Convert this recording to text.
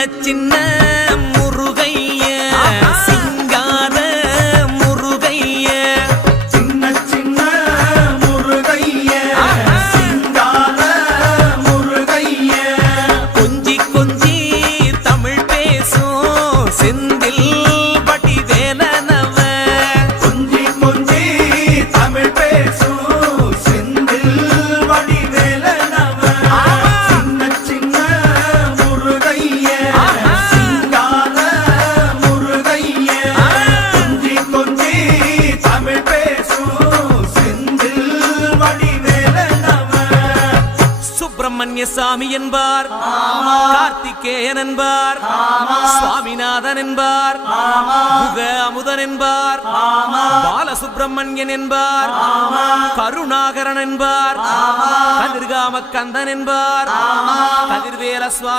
சின்ன முருகைய சிங்கார முருகைய சின்ன சின்ன முருகைய சிங்கார முருகைய கொஞ்சி கொஞ்சி தமிழ் பேசும் செந்தில் பட்டி வேலனவ கொஞ்சி கொஞ்சி தமிழ் பேசும் செந்தில் படி வேலனவ சின்ன சின்ன முருகைய சிங்கார முருகைய கொஞ்சி கொஞ்சி தமிழ் பேசும் செந்தில் படி வேலனவ சுப்பிரமணிய சாமி என்பார் கார்த்திகேயன் என்பார் சுவாமிநாதன் என்பார் முக அமுதன் என்பார் பாலசுப்பிரமணியன் என்பார் கருணாகரன் என்பார் கதிர்காம கந்தன் என்பார் கதிர்வேல சுவாமி